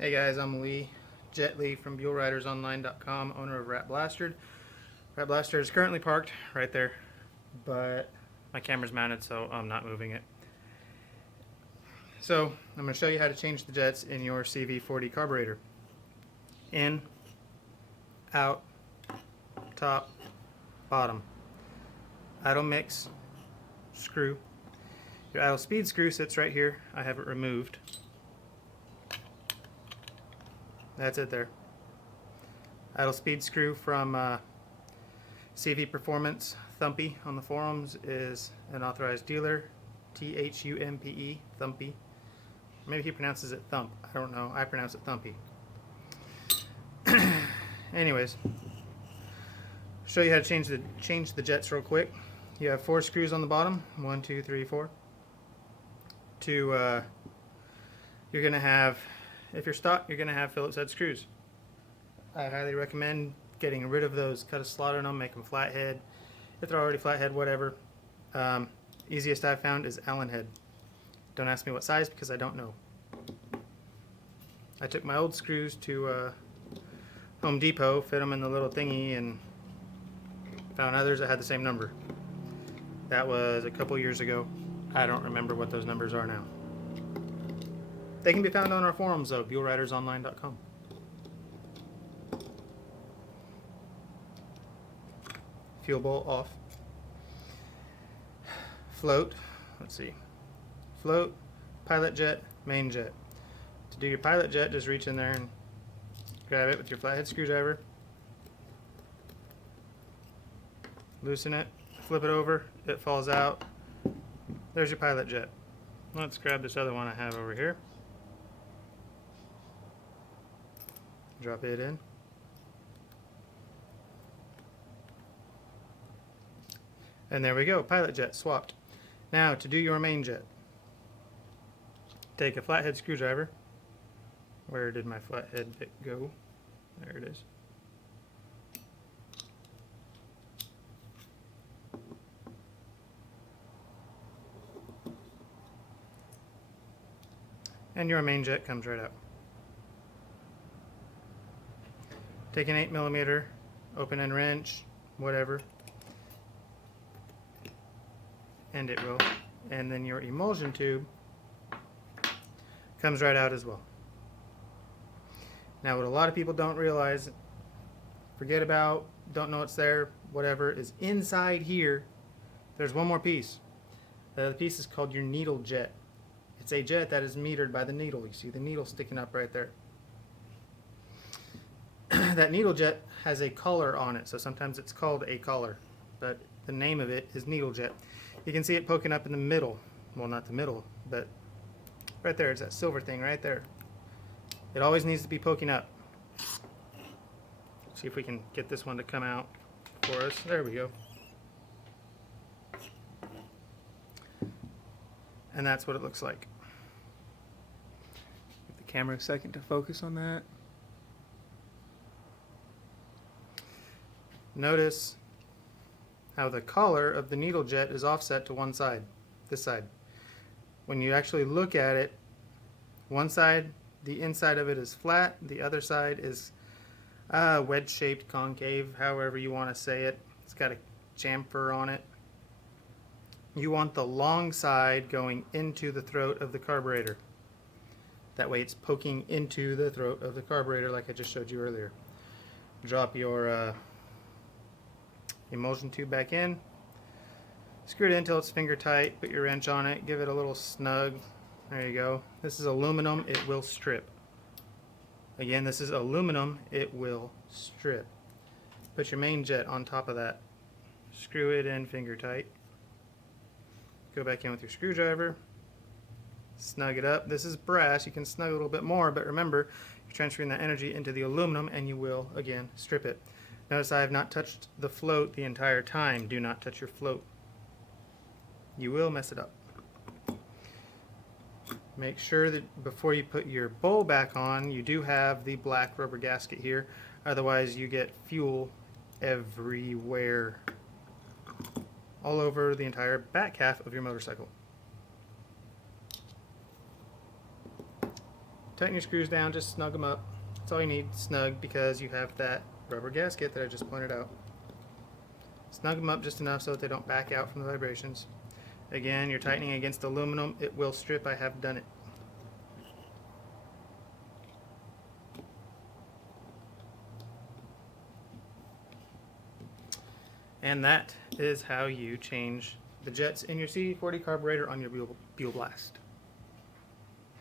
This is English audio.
Hey guys, I'm Jet Lee from BuellRidersOnline.com, owner of Rat Blaster. Rat Blaster is currently parked right there, but my camera's mounted, so I'm not moving it. So I'm going to show you how to change the jets in your CV40 carburetor. In, out, top, bottom. Idle mix, screw. Your idle speed screw sits right here. I have it removed. That's it there. Idle speed screw from CV Performance. Thumpe on the forums is an authorized dealer. Thumpe, Thumpe. Maybe he pronounces it Thump. I don't know. I pronounce it Thumpe. Anyways, show you how to change the jets real quick. You have 4 screws on the bottom. 1, 2, 3, 4. You're gonna have, if you're stock, you're gonna have Phillips head screws. I highly recommend getting rid of those. Cut a slot in them, make them flathead. If they're already flathead, whatever. Easiest I've found is Allen head. Don't ask me what size because I don't know. I took my old screws to Home Depot, fit them in the little thingy, and found others that had the same number. That was a couple years ago. I don't remember what those numbers are now. They can be found on our forums though, BuellRidersOnline.com. Fuel bowl off. Float, let's see. Float, pilot jet, main jet. To do your pilot jet, just reach in there and grab it with your flathead screwdriver. Loosen it, flip it over, it falls out. There's your pilot jet. Let's grab this other one I have over here. Drop it in. And there we go, pilot jet swapped. Now to do your main jet, take a flathead screwdriver. Where did my flathead bit go? There it is. And your main jet comes right out. Take an 8mm, open end wrench, whatever, and it will. And then your emulsion tube comes right out as well. Now what a lot of people don't realize, forget about, don't know it's there, whatever, is inside here, there's one more piece. The other piece is called your needle jet. It's a jet that is metered by the needle. You see the needle sticking up right there. That needle jet has a collar on it, so sometimes it's called a collar, but the name of it is needle jet. You can see it poking up in the middle. Well, not the middle, but right there. It's that silver thing right there. It always needs to be poking up. See if we can get this one to come out for us. There we go. And that's what it looks like. Give the camera a second to focus on that. Notice how the collar of the needle jet is offset to one side, this side. When you actually look at it, one side, the inside of it is flat, the other side is wedge-shaped, concave, however you want to say it. It's got a chamfer on it. You want the long side going into the throat of the carburetor. That way it's poking into the throat of the carburetor like I just showed you earlier. Drop your emulsion tube back in, screw it in until it's finger tight, put your wrench on it, give it a little snug. There you go. This is aluminum, it will strip. Again, this is aluminum, it will strip. Put your main jet on top of that, screw it in finger tight, go back in with your screwdriver, snug it up. This is brass, you can snug a little bit more, but remember, you're transferring that energy into the aluminum and you will, again, strip it. Notice I have not touched the float the entire time. Do not touch your float. You will mess it up. Make sure that before you put your bowl back on, you do have the black rubber gasket here. Otherwise, you get fuel everywhere. All over the entire back half of your motorcycle. Tighten your screws down, just snug them up. That's all you need, snug, because you have that rubber gasket that I just pointed out. Snug them up just enough so that they don't back out from the vibrations. Again, you're tightening against aluminum. It will strip. I have done it. And that is how you change the jets in your CV40 carburetor on your Buell Blast.